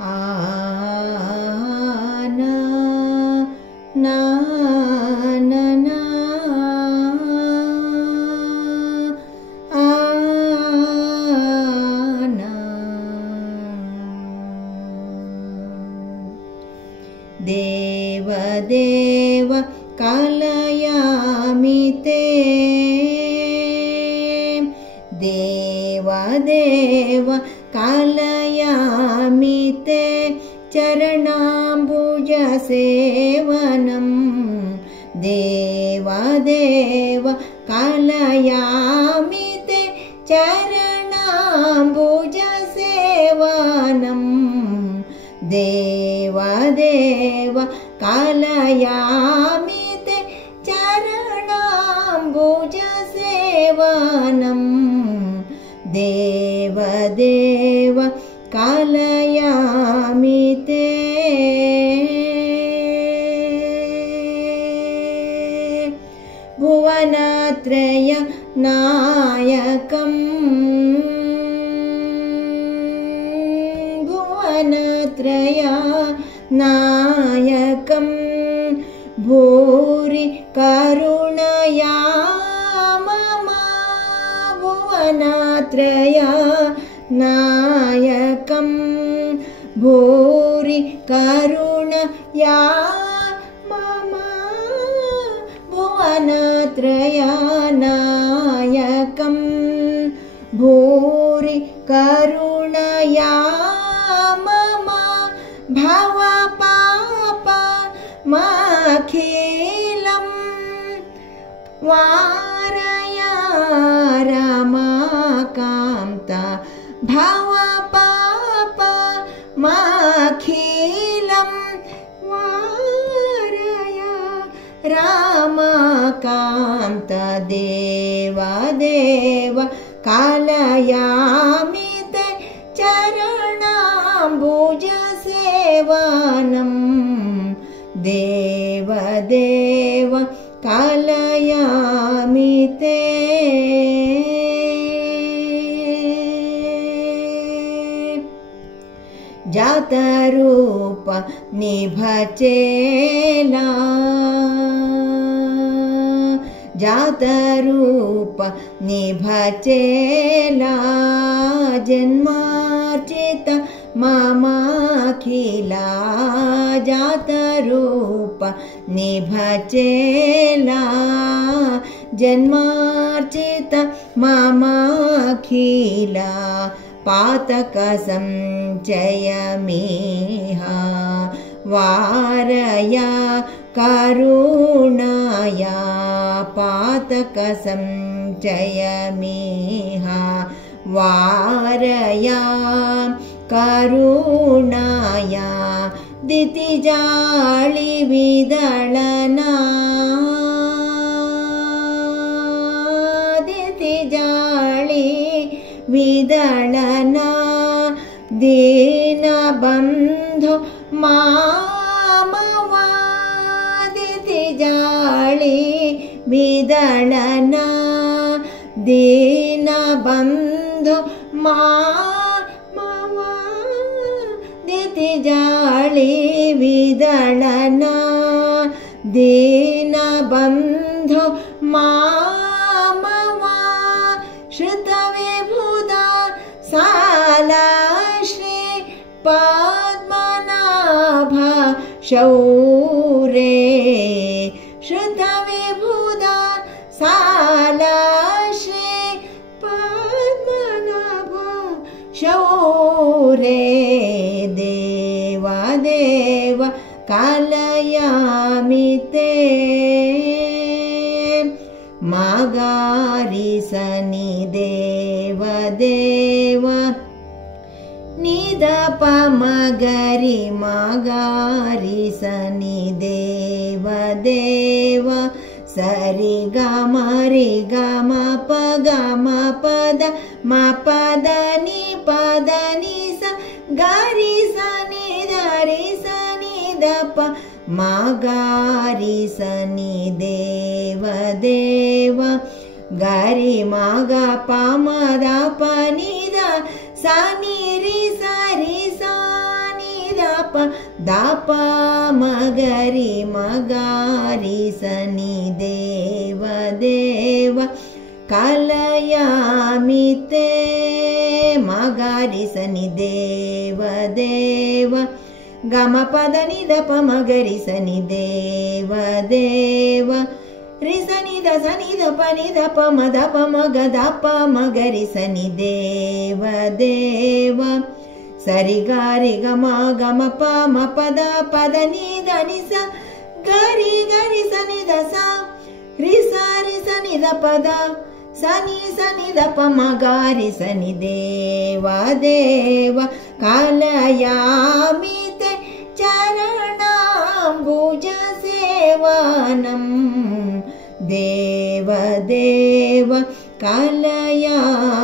ना ना ना ना ना देव देव कालयामि ते देव देव कालयामि ते चरणाम्बुजसेवनं देव देव कालयामि ते चरणाम्बुजसेवनं देव देव कालयामि ते चरणाम्बुजसेवनं देव देव कालयामि ते भुवनत्रय नायकं भुवनत्रय नायकं भूरि करुणया मम भुवनत्रय नायकं भूरि करुणया मम भुवनत्रय नायकं भूरि करुणया मम भवपापमखिलं वारय रमाकान्ता भवपापमखिलं वारय रमाकान्त देव देव कालयामि ते चरणाम्बुजसेवनं देव देव कालयामि ते जातरूप निभचेला जातरूप निभचेला जन्मार्चित ममाखिला जातरूप निभचेला जन्मार्चित ममाखिला पातक संचयमिहा वारया करुणाया पातक संचयमिहा वारया करुणाया दितिजाळि विदळना दितिजाळि विदळना दीनबन्धु मामवा दितिजाळि विदळना दीनबन्धु मामवा दितिजाळि विदळना दीनबन्धु मामवा श्रुतविभुधा साला श्री पद्मनाभ शौरे श्रुतविभुधा साला श्री पद्मनाभ शौरे देव देव कालयामि ते मागारि सनि देव देव निदप मगरि मागारि सनि देव देव सरि ग मरि ग म प ग म पद म पद नि स गरि सनि धरि सनि दप मागारि सनि देव देव गरि माग प म द प नि द सा नि रि सा नि दाप मगरि मगारि सनि देव देव कलयामि ते मगारि सनि देव देव गम पद निद प मगरि सनि देव देव रि सनि द प निद प मद प मग द प मगरि सनि देव देव सरि गारि गम प म पद पद निद नि स गरि गरि सनि द स रि सनि द पद सनि द प मगारि सनि देव देव कलयामि ते चरणाम्बुज सेवनम् देव देव कलयामि